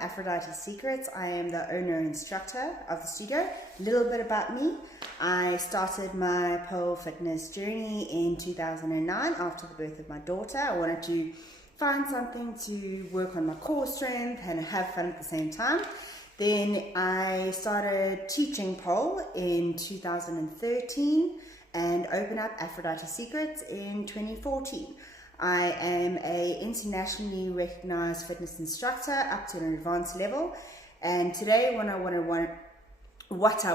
Aphrodite Secrets. I am the owner and instructor of the studio. A little bit about me. I started my pole fitness journey in 2009 after the birth of my daughter. I wanted to find something to work on my core strength and have fun at the same time. Then I started teaching pole in 2013 and opened up Aphrodite Secrets in 2014. I am an internationally recognized fitness instructor up to an advanced level, and today what I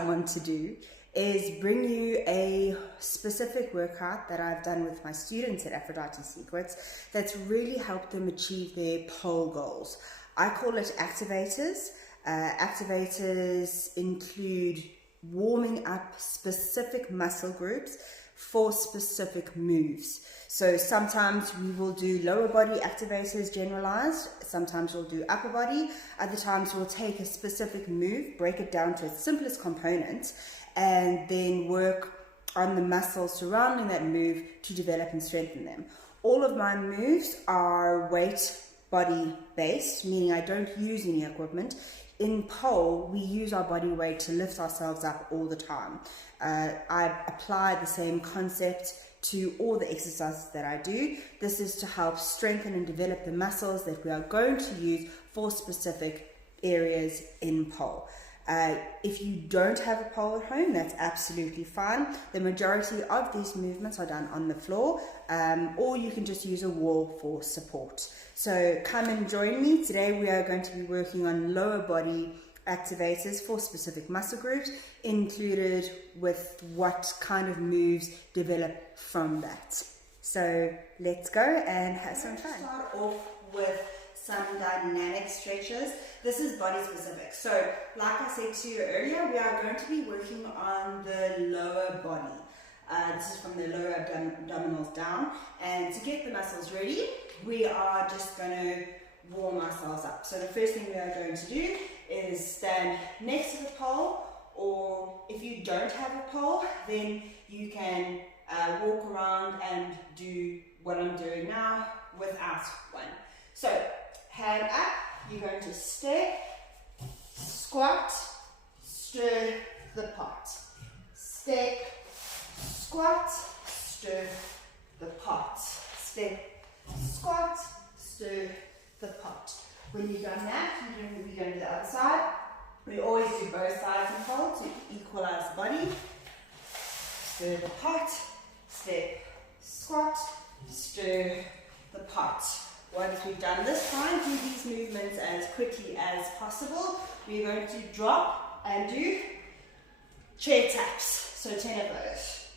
want to do is bring you a specific workout that I've done with my students at Aphrodite Secrets that's really helped them achieve their pole goals. I call it activators. Activators include warming up specific muscle groups for specific moves. So sometimes we will do lower body activators generalized, sometimes we'll do upper body, other times we'll take a specific move, break it down to its simplest components, and then work on the muscles surrounding that move to develop and strengthen them. All of my moves are weight body based, meaning I don't use any equipment. In pole, we use our body weight to lift ourselves up all the time. I apply the same concept to all the exercises that I do. This is to help strengthen and develop the muscles that we are going to use for specific areas in pole. If you don't have a pole at home, that's absolutely fine. The majority of these movements are done on the floor, or you can just use a wall for support. So come and join me. Today we are going to be working on lower body activators for specific muscle groups, included with what kind of moves develop from that. So let's go and have some fun. Start off with some dynamic stretches. This is body specific. So like I said to you earlier, we are going to be working on the lower body. This is from the lower abdominals down. And to get the muscles ready, we are just going to warm ourselves up. So the first thing we are going to do is stand next to the pole, or if you don't have a pole, then you can walk around and do what I'm doing now without one. So hand up, you're going to step, squat, stir the pot. Step, squat, stir the pot. Step, squat, stir the pot. When you've done that, we're going to the other side. We always do both sides in pole to equalize the body. Stir the pot, step, squat, stir the pot. Once we've done this, try and do these movements as quickly as possible. We're going to drop and do chair taps. So 10 of those.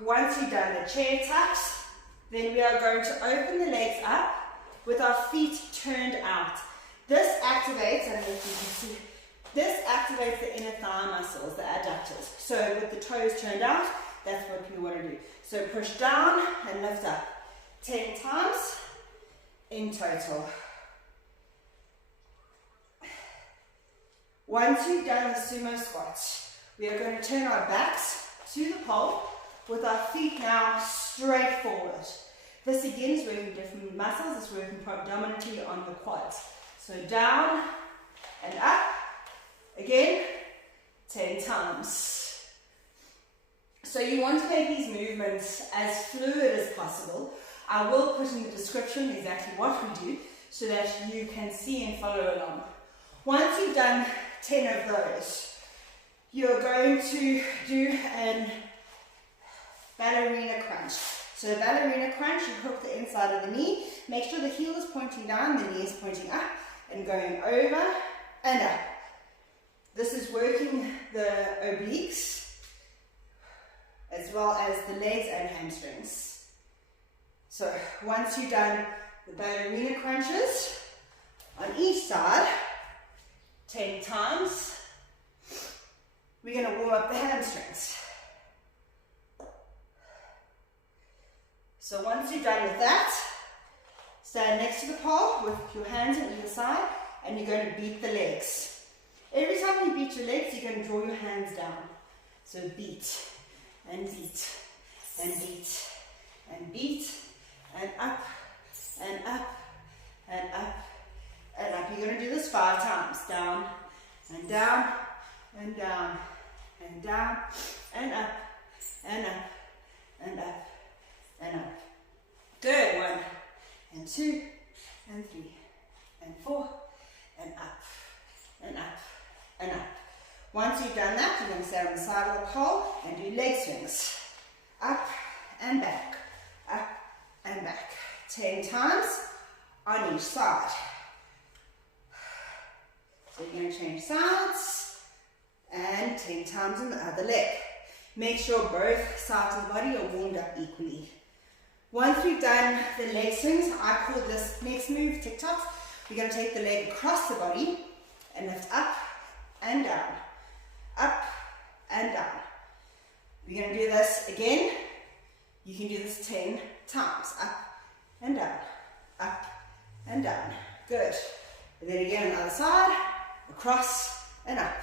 Once you've done the chair taps, then we are going to open the legs up with our feet turned out. This activates, and if you can see, this activates the inner thigh muscles, the adductors. So with the toes turned out, that's what we want to do. So push down and lift up 10 times in total. Once you've done the sumo squats, we are going to turn our backs to the pole with our feet now straight forward. This again is working different muscles. It's working predominantly on the quads. So down and up. Again, 10 times. So you want to make these movements as fluid as possible. I will put in the description exactly what we do so that you can see and follow along. Once you've done 10 of those, you're going to do an ballerina crunch. So ballerina crunch, you hook the inside of the knee, make sure the heel is pointing down, the knee is pointing up, and going over and up. This is working the obliques, as well as the legs and hamstrings. So once you've done the ballerina crunches on each side, 10 times, we're going to warm up the hamstrings. So once you're done with that, stand next to the pole with your hands on either side, and you're going to beat the legs. Every time you beat your legs, you're going to draw your hands down. So beat, and beat, and beat, and beat, and up, and up, and up and up. You're going to do this 5 times. Down and down and down and down and up and up and up and up. Good. 1 and 2 and 3 and 4 and up and up and up. Once you've done that, you're going to stand on the side of the pole and do leg swings. Up and back, up and back. 10 times on each side. So you're going to change sides and 10 times on the other leg. Make sure both sides of the body are warmed up equally. Once we've done the leg swings, I call this next move TikToks. We're going to take the leg across the body and lift up and down, up and down. We're going to do this again. You can do this 10 times, up and down, up and down. Good. And then again on the other side, across and up,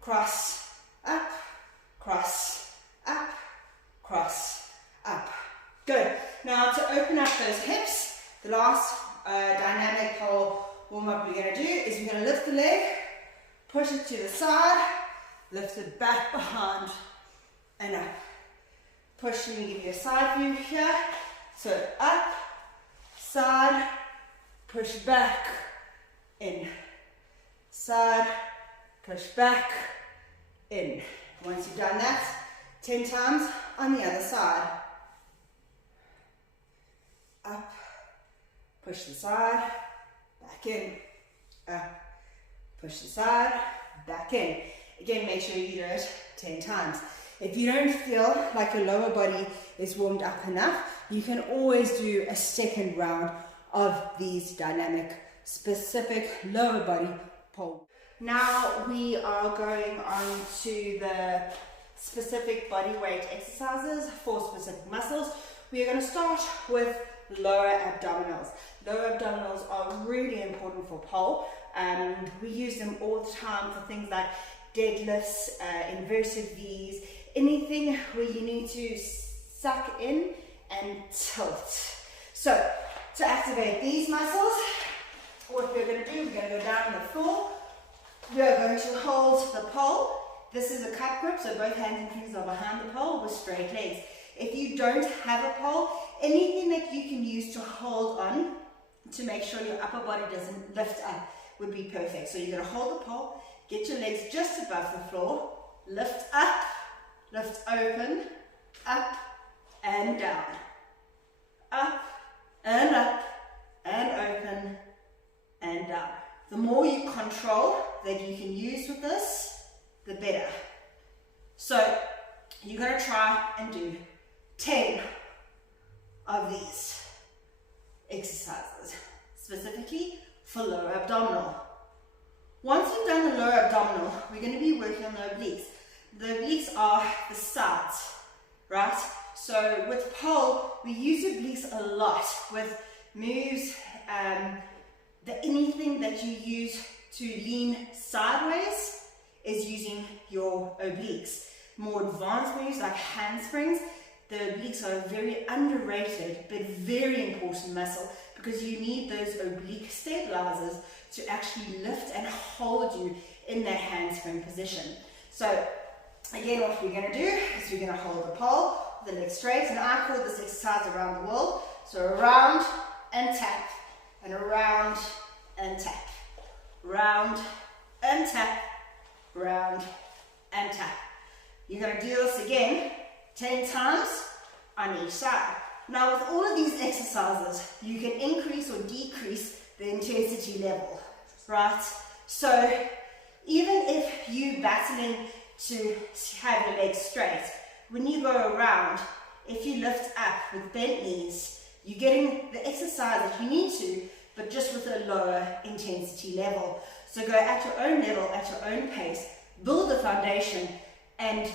cross, up, cross, up, cross, up. Good. Now to open up those hips, the last dynamic pole warm-up we're going to do is we're going to lift the leg, push it to the side, lift it back behind and up. Push, let me give you a side view here. So up, side, push back, in, side, push back, in. Once you've done that, 10 times on the other side. Up, push the side, back in, up, push the side, back in. Again, make sure you do it 10 times. If you don't feel like your lower body is warmed up enough, you can always do a second round of these dynamic, specific lower body pole. Now we are going on to the specific body weight exercises for specific muscles. We are going to start with lower abdominals. Lower abdominals are really important for pole. We use them all the time for things like deadlifts, inverted V's, anything where you need to suck in and tilt. So to activate these muscles, what we're going to do, we're going to go down on the floor. We are going to hold the pole. This is a cup grip, so both hands and fingers are behind the pole with straight legs. If you don't have a pole, anything that you can use to hold on to make sure your upper body doesn't lift up would be perfect. So you're going to hold the pole, get your legs just above the floor, lift up, lift open, up and down, up and open and down. The more you control that you can use with this, the better. So you're going to try and do 10 of these exercises, specifically for lower abdominal. Once you've done the lower abdominal, we're going to be working on the obliques. The obliques are the sides, right? So with pole, we use obliques a lot with moves, anything that you use to lean sideways is using your obliques. More advanced moves like handsprings, the obliques are a very underrated but very important muscle because you need those oblique stabilizers to actually lift and hold you in that handspring position. So again, what we're going to do is we're going to hold the pole with the legs straight, and I call this exercise around the world. So around and tap, and around and tap, round and tap, round and tap. You're going to do this again 10 times on each side. Now with all of these exercises, you can increase or decrease the intensity level, right? So even if you're battling to have your legs straight, when you go around, if you lift up with bent knees, you're getting the exercise that you need to, but just with a lower intensity level. So go at your own level, at your own pace, build the foundation, and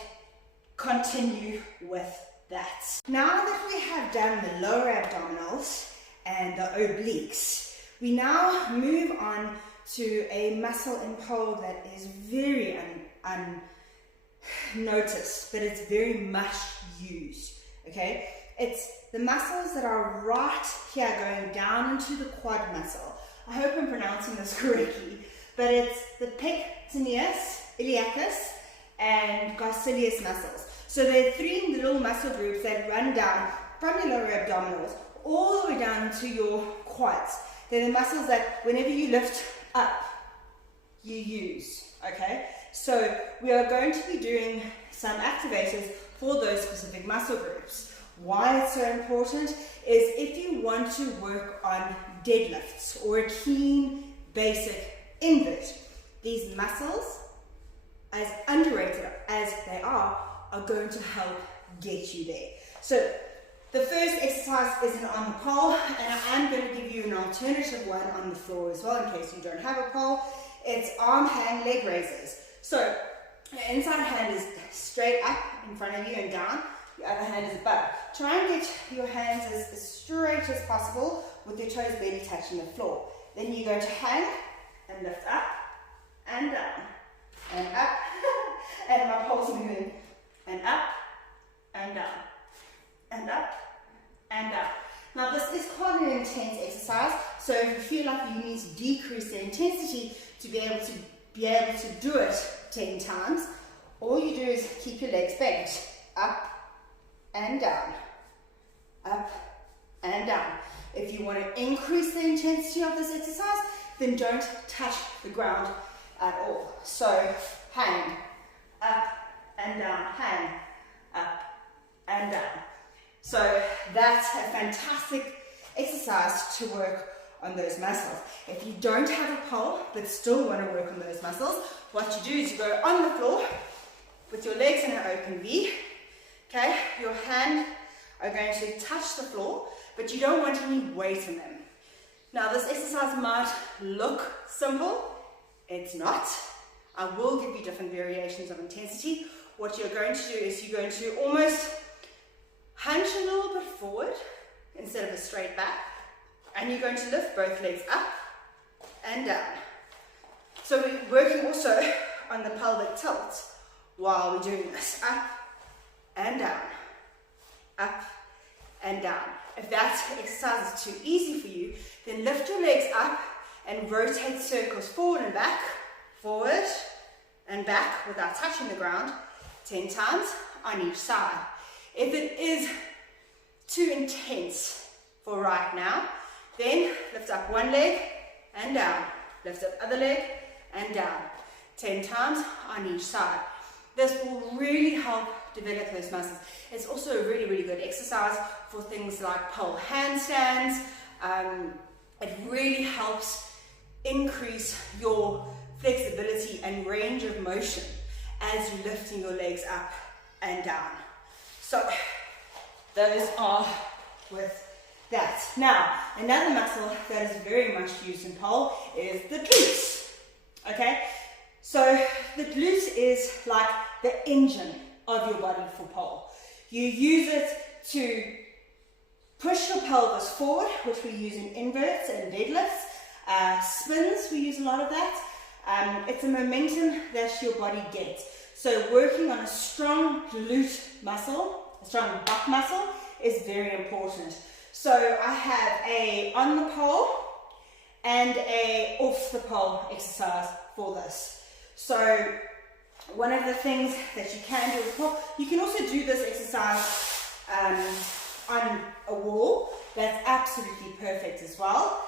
continue with that. Now that we have done the lower abdominals and the obliques, we now move on to a muscle in pole that is very unnoticed, but it's very much used, okay? it's the muscles that are right here going down into the quad muscle. I hope I'm pronouncing this correctly, but it's the pectineus, iliacus, and gracilis muscles. So there are three little muscle groups that run down from your lower abdominals all the way down into your quads. They're the muscles that whenever you lift up, you use, okay? So we are going to be doing some activators for those specific muscle groups. Why it's so important is if you want to work on deadlifts or a clean basic invert, these muscles, as underrated as they are going to help get you there. So the first exercise is an on the pole, and I am going to give you an alternative one on the floor as well in case you don't have a pole. It's arm, hand, leg raises. So your inside hand is straight up in front of you and down. The other hand is above. Try and get your hands as straight as possible with your toes barely touching the floor. Then you're going to hang and lift up and down and up and my pole's moving and up and down and up and down. Now this is quite an intense exercise, so if you feel like you need to decrease the intensity to be able to do it 10 times, all you do is keep your legs bent, up and down, up and down. If you want to increase the intensity of this exercise, then don't touch the ground at all. So hang, up and down, hang, up and down. So that's a fantastic exercise to work on those muscles. If you don't have a pole but still want to work on those muscles, what you do is you go on the floor with your legs in an open V. Okay, your hands are going to touch the floor, but you don't want any weight in them. Now this exercise might look simple, it's not. I will give you different variations of intensity. What you're going to do is you're going to almost hunch a little bit forward instead of a straight back, and you're going to lift both legs up and down. So we're working also on the pelvic tilt while we're doing this, up and down, up and down. If that exercise is too easy for you, then lift your legs up and rotate circles forward and back without touching the ground 10 times on each side. If it is too intense for right now, then lift up one leg and down, lift up other leg and down 10 times on each side. This will really help develop those muscles. It's also a really, really good exercise for things like pole handstands. It really helps increase your flexibility and range of motion as you're lifting your legs up and down. So those are with that. Now, another muscle that is very much used in pole is the glutes. Okay, so the glute is like the engine of your body for pole. You use it to push your pelvis forward, which we use in inverts and deadlifts. Spins, we use a lot of that. It's a momentum that your body gets. So working on a strong glute muscle, a strong butt muscle, is very important. So I have a on the pole and a off the pole exercise for this. So one of the things that you can do with pole, you can also do this exercise on a wall. That's absolutely perfect as well.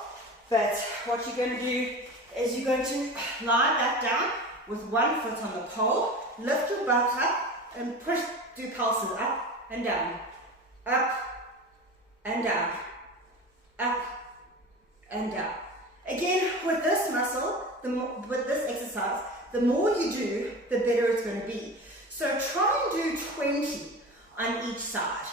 But what you're going to do is you're going to lie back down with one foot on the pole, lift your butt up and push, do pulses up and down, up and down, up and down. Again, with this muscle, with this exercise, the more you do, the better it's going to be. So try and do 20 on each side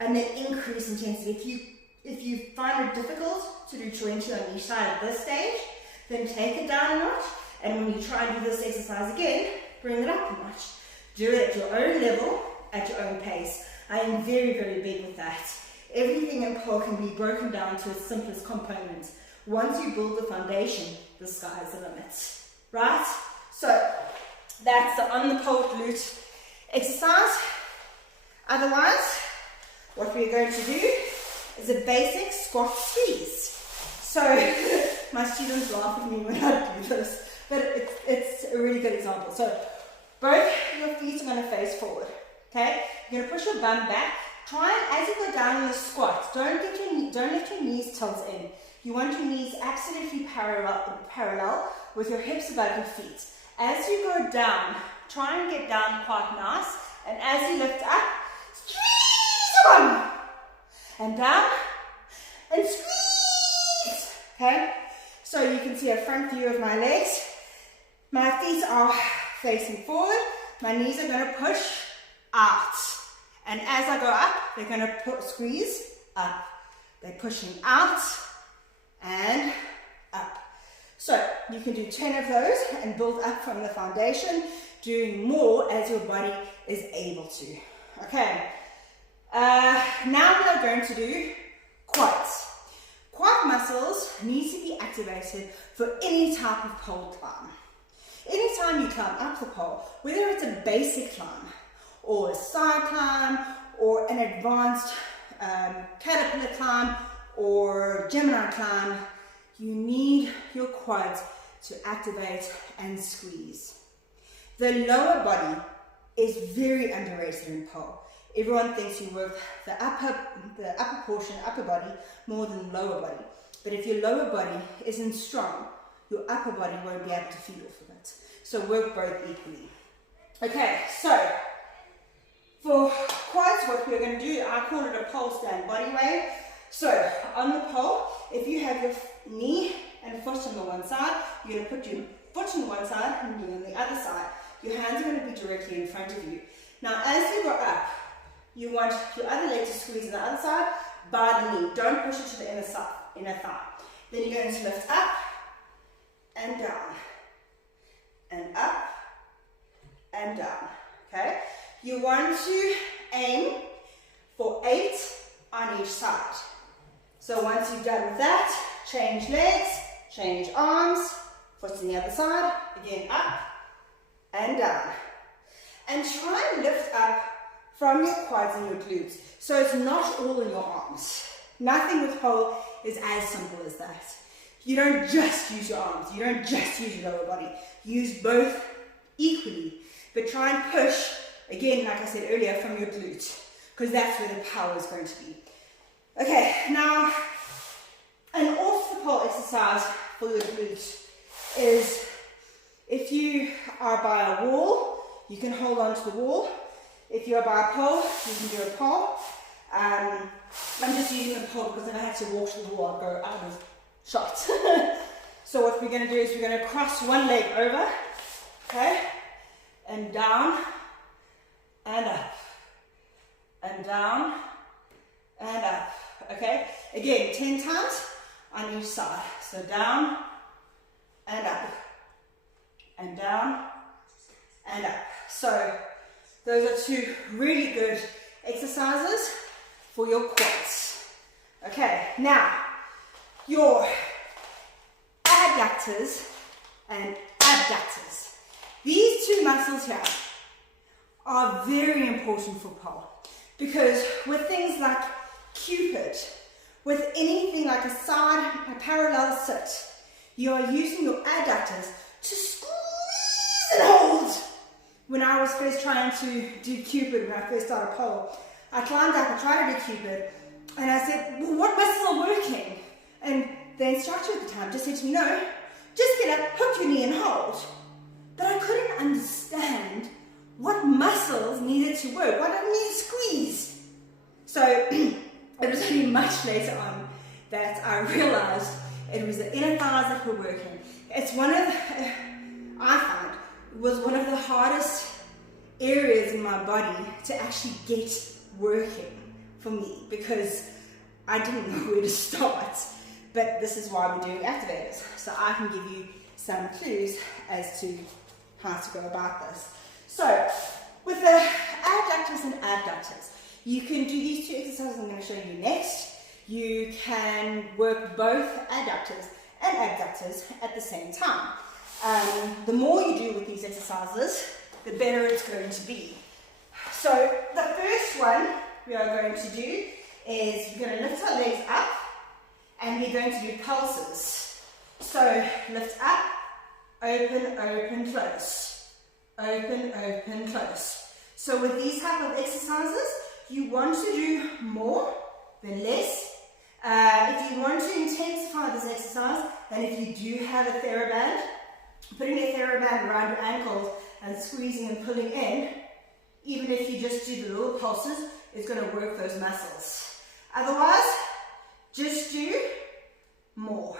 and then increase intensity. If you find it difficult to do 20 on each side at this stage, then take it down a notch, and when you try and do this exercise again, bring it up a notch. Do it at your own level, at your own pace. I am very, very big with that. Everything in pole can be broken down to its simplest components. Once you build the foundation, the sky's the limit, right? So that's the on the pole glute exercise. Otherwise, what we're going to do is a basic squat squeeze. So my students laugh at me when I do this, but it's a really good example. So both your feet are going to face forward, okay? You're going to push your bum back. Try and, as you go down in the squat, don't let your knees tilt in. You want your knees absolutely parallel with your hips above your feet. As you go down, try and get down quite nice. And as you lift up, squeeze one, and down, and squeeze. Okay? So you can see a front view of my legs. My feet are facing forward. My knees are going to push out. And as I go up, they're going to squeeze up. They're pushing out and up. So you can do 10 of those and build up from the foundation, doing more as your body is able to. Okay. Now we are going to do quads. Quad muscles need to be activated for any type of pole climb. Anytime you climb up the pole, whether it's a basic climb or a side climb or an advanced caterpillar climb or Gemini climb, you need your quads to activate and squeeze. The lower body is very underrated in pole. Everyone thinks you work the upper portion, upper body, more than lower body. But if your lower body isn't strong, your upper body won't be able to feed off of it. So work both equally. Okay, so for quads, what we're going to do, I call it a pole stand body weight. So on the pole, if you have your knee and foot on the one side, you're going to put your foot on one side and knee on the other side. Your hands are going to be directly in front of you. Now as you go up, you want your other leg to squeeze on the other side by the knee. Don't push it to the inner thigh. Then you're going to lift up and down and up and down. Okay? You want to aim for 8 on each side. So once you've done with that, change legs, change arms, foot on the other side, again up and down. And try and lift up from your quads and your glutes. So it's not all in your arms. Nothing with pole is as simple as that. You don't just use your arms. You don't just use your lower body. Use both equally. But try and push, again, like I said earlier, from your glutes, because that's where the power is going to be. Okay, now an off the pole exercise for your glutes is if you are by a wall, you can hold on to the wall. If you're by a pole, you can do a pole. I'm just using a pole because if I had to walk to the wall, I'd go out of shot. So what we're going to do is we're going to cross one leg over, okay, and down, and up, and down, and up, okay? Again, 10 times on each side. So down, and up, and down, and up. So those are 2 really good exercises for your quads. Okay, now your adductors and abductors. These 2 muscles here are very important for pole because with things like Cupid, with anything like a parallel sit, you are using your adductors to squeeze and hold. When I was first trying to do Cupid, when I first started pole, I climbed up and tried to do Cupid, and I said, well, what muscles are working? And the instructor at the time just said to me, no, just get up, hook your knee and hold. But I couldn't understand what muscles needed to work, what I needed to squeeze. So it was only much later on that I realized it was the inner thighs that were working. It's one of the, I found, was one of the hardest areas in my body to actually get working for me because I didn't know where to start. But this is why we're doing activators, so I can give you some clues as to how to go about this. So with the adductors and abductors, you can do these 2 exercises I'm going to show you next. You can work both adductors and abductors at the same time. The more you do with these exercises, the better it's going to be. So the first one we are going to do is we're going to lift our legs up and we're going to do pulses. So lift up, open, open, close, open, open, close. So with these type of exercises, you want to do more than less. If you want to intensify this exercise, then if you do have a TheraBand, putting a TheraBand around your ankles and squeezing and pulling in, even if you just do the little pulses, it's going to work those muscles. Otherwise, just do more.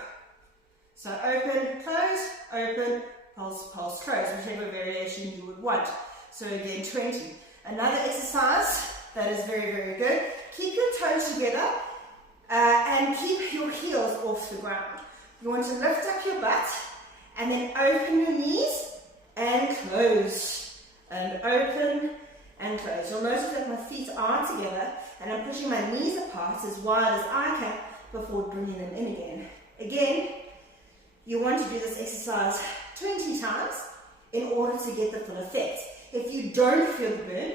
So open, close, pulse, pulse, close, whichever variation you would want. So again, 20. Another exercise that is very, very good. Keep your toes together and keep your heels off the ground. You want to lift up your butt and then open your knees and close. And open and close. You'll notice that my feet are together and I'm pushing my knees apart as wide as I can before bringing them in again. Again, you want to do this exercise 20 times in order to get the full effect. If you don't feel the burn,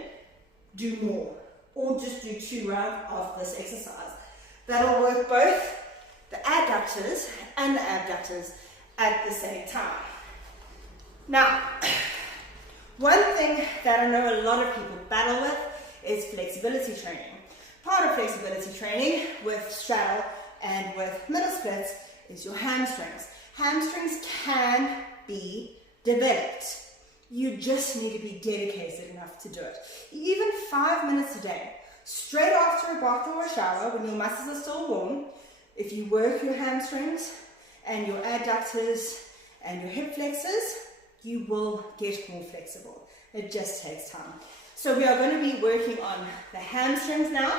do more. Or just do 2 rounds of this exercise. That'll work both the adductors and the abductors at the same time. Now, one thing that I know a lot of people battle with is flexibility training. Part of flexibility training with straddle and with middle splits is your hamstrings. Hamstrings can be developed. You just need to be dedicated enough to do it. Even 5 minutes a day, straight after a bath or a shower, when your muscles are still warm, if you work your hamstrings and your adductors and your hip flexors, you will get more flexible. It just takes time. So we are going to be working on the hamstrings now.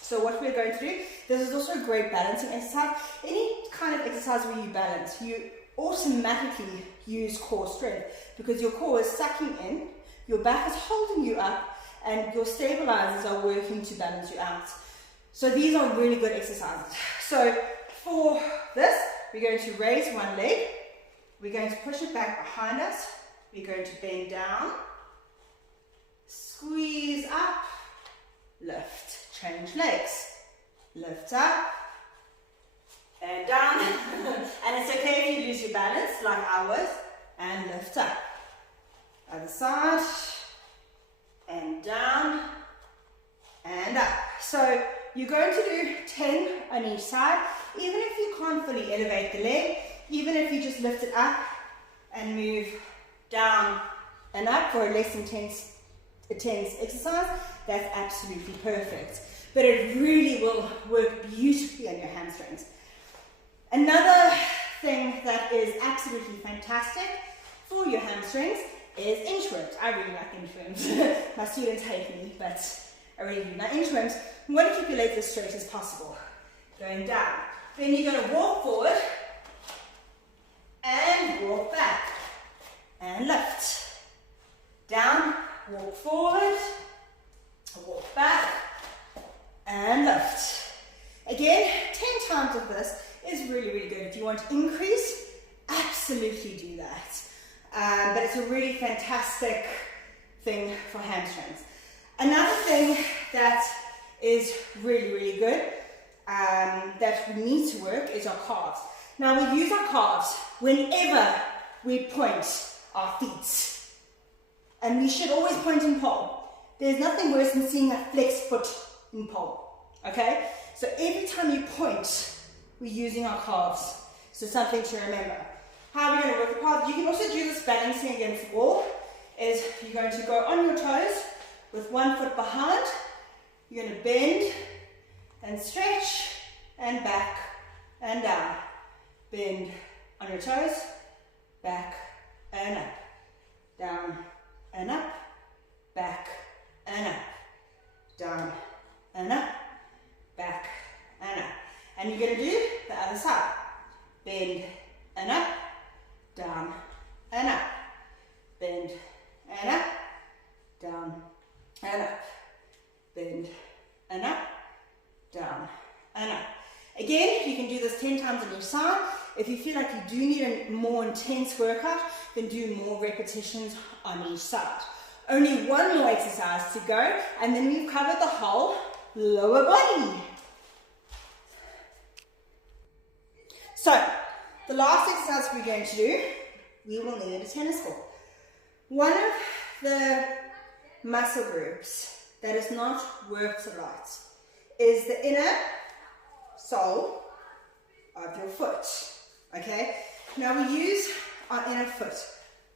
So what we're going to do, this is also a great balancing exercise. Any kind of exercise where you balance, you automatically use core strength because your core is sucking in, your back is holding you up, and your stabilizers are working to balance you out. So these are really good exercises. So for this, we're going to raise one leg, we're going to push it back behind us, we're going to bend down, squeeze up, lift, change legs, lift up, and down, and it's okay if you lose your balance like I was, and lift up. Other side, and down, and up. So you're going to do 10 on each side. Even if you can't fully elevate the leg, even if you just lift it up and move down and up for a less intense exercise, that's absolutely perfect. But it really will work beautifully on your hamstrings. Another thing that is absolutely fantastic for your hamstrings is inchworms. I really like inchworms. My students hate me, but I really do like inchworms. You want to keep your legs as straight as possible. Going down. Then you're going to walk forward and walk back and lift. Down, walk forward, walk back and lift. Again, 10 times of this is really, really good. If you want to increase, absolutely do that. But it's a really fantastic thing for hamstrings. Another thing that is really, really good that we need to work is our calves. Now we use our calves whenever we point our feet. And we should always point in pole. There's nothing worse than seeing a flexed foot in pole. Okay? So every time you point, we're using our calves. So something to remember. How are we going to work the calves? You can also do this balancing against the wall. Is you're going to go on your toes with one foot behind. You're going to bend and stretch and back and down. Bend on your toes, back and up. Down and up, back and up. Down and up, back and up. And you're going to do the other side. Bend and up, down and up. Bend and up, down and up. Bend and up, down and up. Again, you can do this 10 times on each side. If you feel like you do need a more intense workout, then do more repetitions on each side. Only one more exercise to go, and then we've covered the whole lower body. So, the last exercise we're going to do, we will need a tennis ball. One of the muscle groups that is not worked a lot is the inner sole of your foot, okay? Now we use our inner foot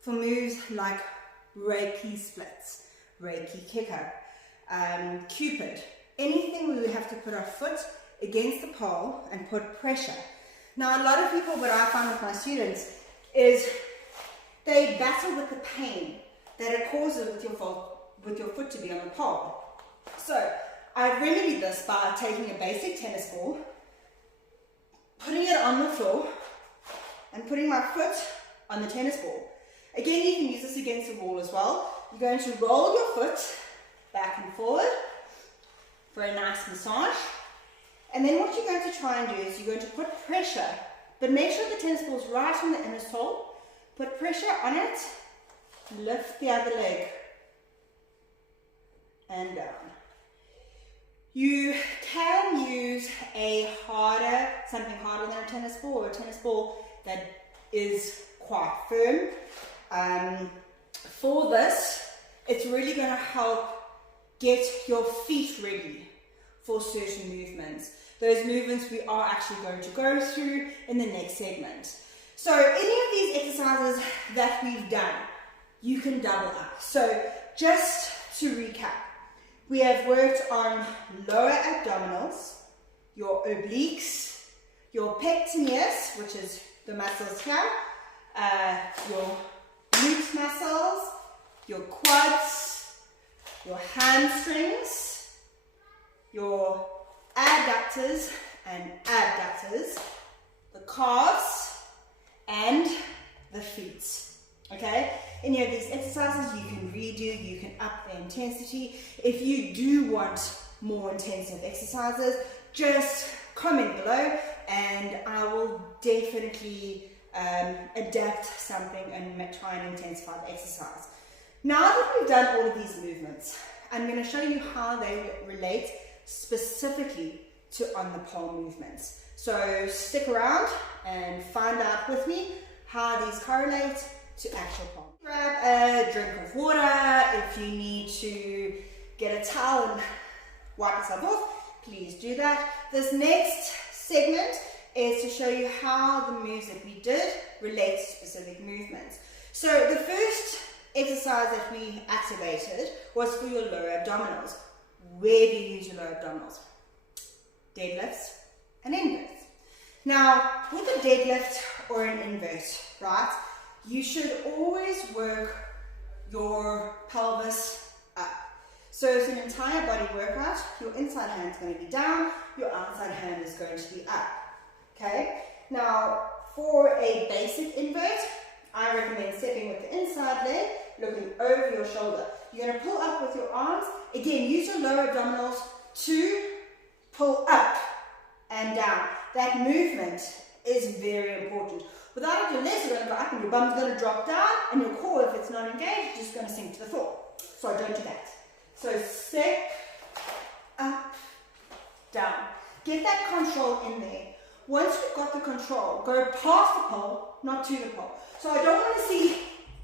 for moves like Reiki splits, Reiki kicker, Cupid, anything where we have to put our foot against the pole and put pressure. Now a lot of people, what I find with my students is they battle with the pain that it causes with your foot to be on the pole. So I remedy this by taking a basic tennis ball, putting it on the floor, and putting my foot on the tennis ball. Again, you can use this against the wall as well. You're going to roll your foot back and forward for a nice massage. And then what you're going to try and do is you're going to put pressure, but make sure the tennis ball is right on the inner sole. Put pressure on it, lift the other leg, and down. You can use something harder than a tennis ball, or a tennis ball that is quite firm. For this, it's really going to help get your feet ready for certain movements. Those movements we are actually going to go through in the next segment. So any of these exercises that we've done, you can double up. So just to recap, we have worked on lower abdominals, your obliques, your pectineus, which is the muscles here, your glute muscles, your quads, your hamstrings, your adductors and abductors, the calves, and the feet. Okay? Any of these exercises you can redo, you can up the intensity. If you do want more intensive exercises, just comment below and I will definitely adapt something and try and intensify the exercise. Now that we've done all of these movements, I'm going to show you how they relate specifically to on the pole movements. So stick around and find out with me how these correlate to actual pole. Grab a drink of water. If you need to get a towel and wipe yourself off, please do that. This next segment is to show you how the moves that we did relate to specific movements. So the first exercise that we activated was for your lower abdominals. Where do you use your lower abdominals? Deadlifts and inverts. Now, with a deadlift or an invert, right, you should always work your pelvis up. So it's an entire body workout. Your inside hand is going to be down, your outside hand is going to be up. Okay? Now, for a basic invert, I recommend stepping with the inside leg, looking over your shoulder. You're going to pull up with your arms. Again, use your lower abdominals to pull up and down. That movement is very important. Without it, your legs are going to go up and your bum's going to drop down, and your core, if it's not engaged, is just going to sink to the floor. So don't do that. So step, up, down. Get that control in there. Once you've got the control, go past the pole, not to the pole. So I don't want to see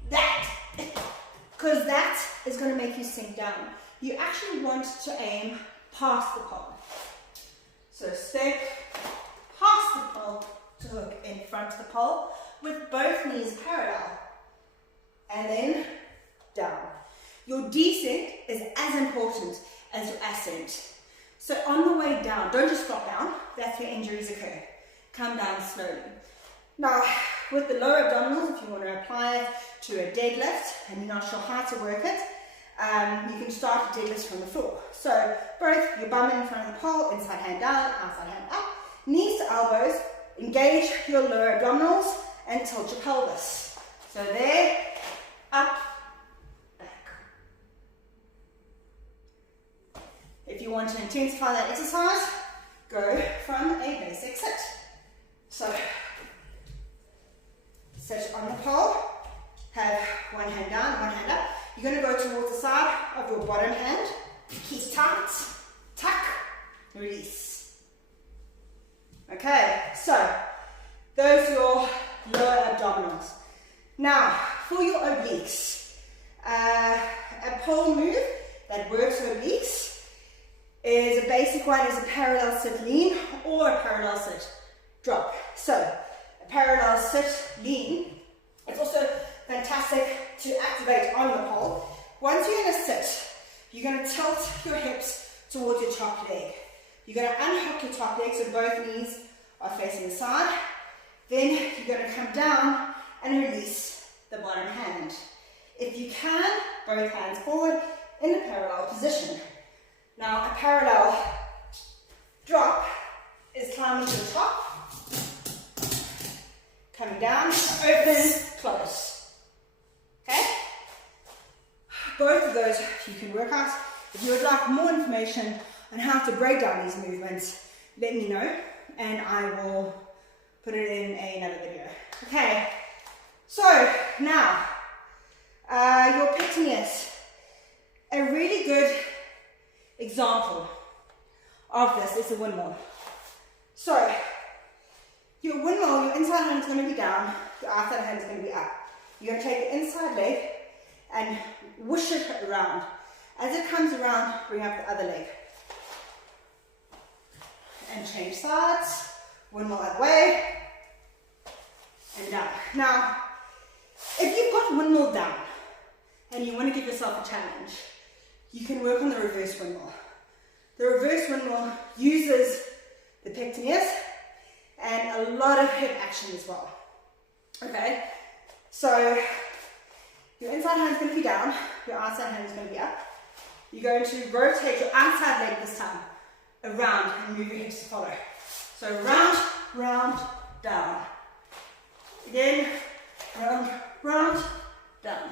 that, because that is going to make you sink down. You actually want to aim past the pole. So step past the pole to hook in front of the pole with both knees parallel. And then down. Your descent is as important as your ascent. So on the way down, don't just drop down. That's where injuries occur. Come down slowly. Now, with the lower abdominals, if you want to apply it to a deadlift and you're not sure how to work it, you can start a deadlift from the floor. So both your bum in front of the pole, inside hand down, outside hand up, knees to elbows, engage your lower abdominals and tilt your pelvis. So there, up, back. If you want to intensify that exercise, go from a basic sit. So sit on the pole, have one hand down, one hand up. You're going to go towards the side of your bottom hand. Keep tight, tuck, release. Okay, so those are your lower abdominals. Now, for your obliques, a pole move that works obliques is a basic one, is a parallel sit lean or a parallel sit drop. So, a parallel sit lean, it's also fantastic to activate on the pole. Once you're in a sit, you're going to tilt your hips towards your top leg. You're going to unhook your top leg so both knees are facing the side. Then you're going to come down and release the bottom hand. If you can, both hands forward in a parallel position. Now, a parallel drop is climbing to the top, coming down, open, close. Okay? Both of those you can work out. If you would like more information on how to break down these movements, let me know and I will put it in another video. Okay, so now your pectineus. A really good example of this is a windmill. So your windmill, your inside hand is going to be down, your outside hand is going to be up. You're going to take the inside leg and whoosh it around. As it comes around, bring up the other leg. And change sides, windmill that way, and down. Now, if you've got windmill down, and you want to give yourself a challenge, you can work on the reverse windmill. The reverse windmill uses the pectineus and a lot of hip action as well. Okay, so your inside hand is going to be down, your outside hand is going to be up. You're going to rotate your outside leg this time around and move your hips to follow. So round, round, down. Again, round, round, down.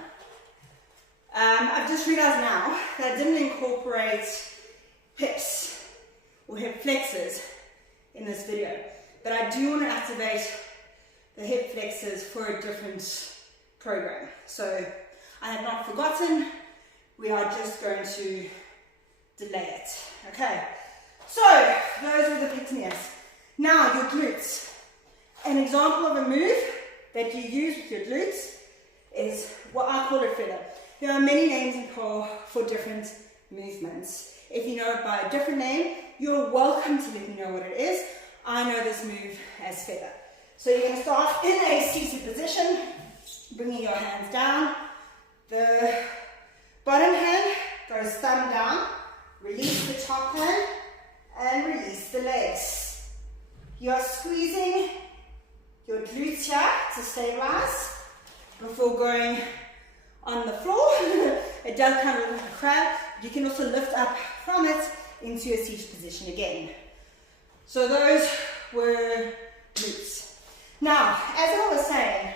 I've just realized now that I didn't incorporate hips or hip flexors in this video, but I do want to activate the hip flexors for a different program. So I have not forgotten, we are just going to delay it. Okay, so those are the pectineus. Now your glutes. An example of a move that you use with your glutes is what I call a feather. There are many names in pole for different movements. If you know it by a different name, you're welcome to let me know what it is. I know this move as feather. So you're going to start in a seated position, bringing your hands down. The bottom hand goes thumb down, release the top hand, and release the legs. You are squeezing your glutes here to stabilize before going on the floor. It does kind of look like a crab. You can also lift up from it into a seated position again. So those were glutes. Now, as I was saying,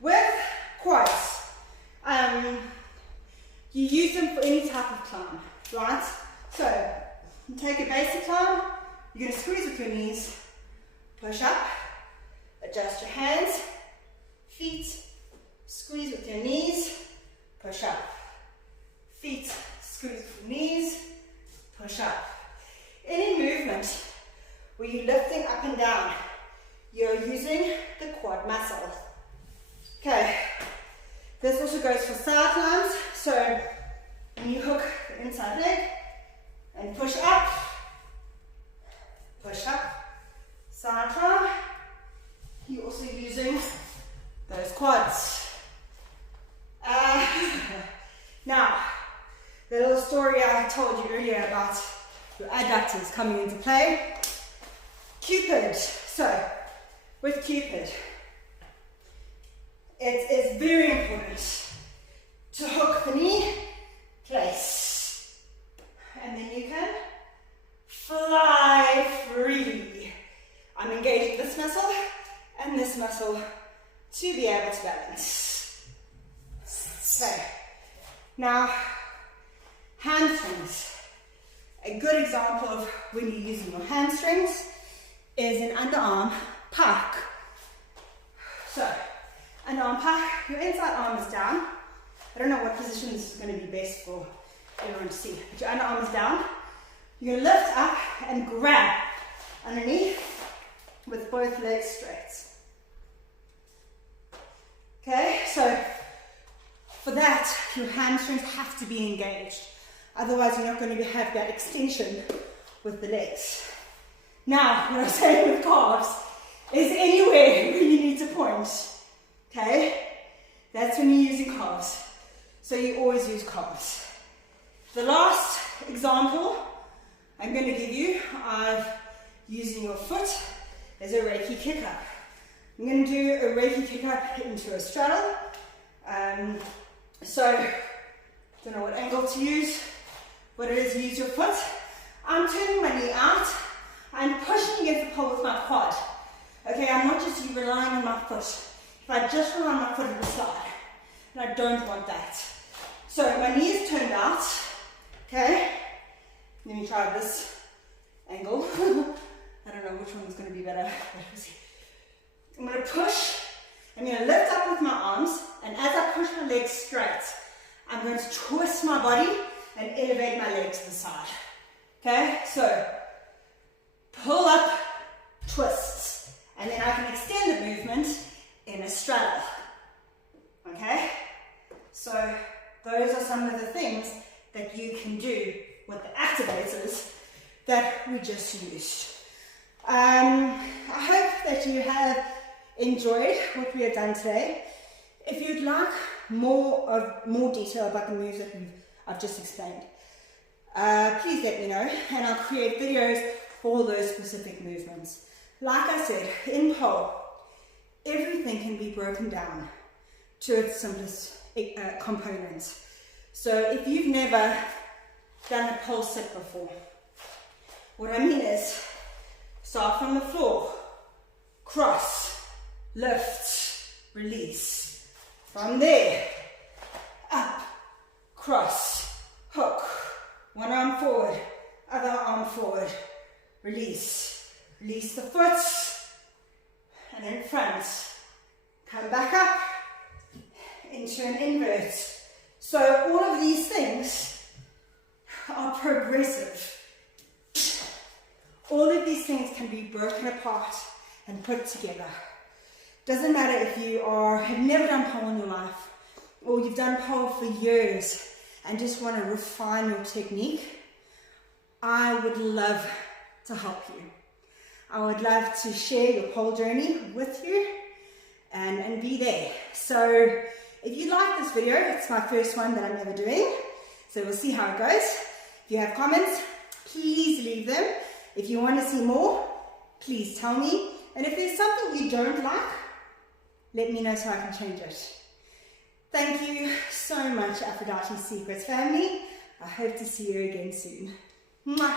with quads, you use them for any type of climb, right? So, you take a basic climb, you're going to squeeze with your knees, push up, adjust your hands, feet, squeeze with your knees, push up. Feet, squeeze with your knees, push up. Any movement where you're lifting up and down, you're using the quad muscle. Okay, this also goes for side climbs. So when you hook the inside leg and push up, side climb, you're also using those quads. Now, the little story I told you earlier about your adductors coming into play. Cupid. So, with Cupid, it is very important to hook the knee, place, and then you can fly free. I'm engaging this muscle and this muscle to be able to balance. Okay, now hamstrings. A good example of when you're using your hamstrings is an underarm park. So, underarm park, your inside arm is down. I don't know what position this is going to be best for everyone to see, but your underarm is down. You're gonna lift up and grab underneath with both legs straight. Okay, so for that, your hamstrings have to be engaged. Otherwise, you're not going to have that extension with the legs. Now, what I'm saying with calves is anywhere where you need to point. Okay? That's when you're using calves. So you always use calves. The last example I'm going to give you of using your foot is a Reiki kick up. I'm going to do a Reiki kick up into a straddle. So, don't know what angle to use. What it is, use your foot. I'm turning my knee out. I'm pushing against the pole with my quad. Okay, I'm not just relying on my foot. If I just rely on my foot at the side, and I don't want that. So my knee is turned out. Okay, let me try this angle. I don't know which one is going to be better. I'm going to push. I'm going to lift up with my arms, and as I push my legs straight, I'm going to twist my body and elevate my legs to the side. Okay, so pull up, twist, and then I can extend the movement in a straddle. Okay, so those are some of the things that you can do with the activators that we just used. I hope that you have enjoyed what we have done today. If you'd like more detail about the moves that I've just explained, please let me know, and I'll create videos for those specific movements. Like I said, in pole, everything can be broken down to its simplest components. So if you've never done a pole sit before, what I mean is, start from the floor, cross, lift, release. From there, up, cross, hook, one arm forward, other arm forward, release. Release the foot, and then front. Come back up into an invert. So all of these things are progressive. All of these things can be broken apart and put together. Doesn't matter if you have never done pole in your life, or you've done pole for years and just want to refine your technique. I would love to help you. I would love to share your pole journey with you and be there. So if you like this video, it's my first one that I'm ever doing, so we'll see how it goes. If you have comments, please leave them. If you want to see more, please tell me. And if there's something you don't like, let me know so I can change it. Thank you so much, Aphrodite Secrets family. I hope to see you again soon. Mwah.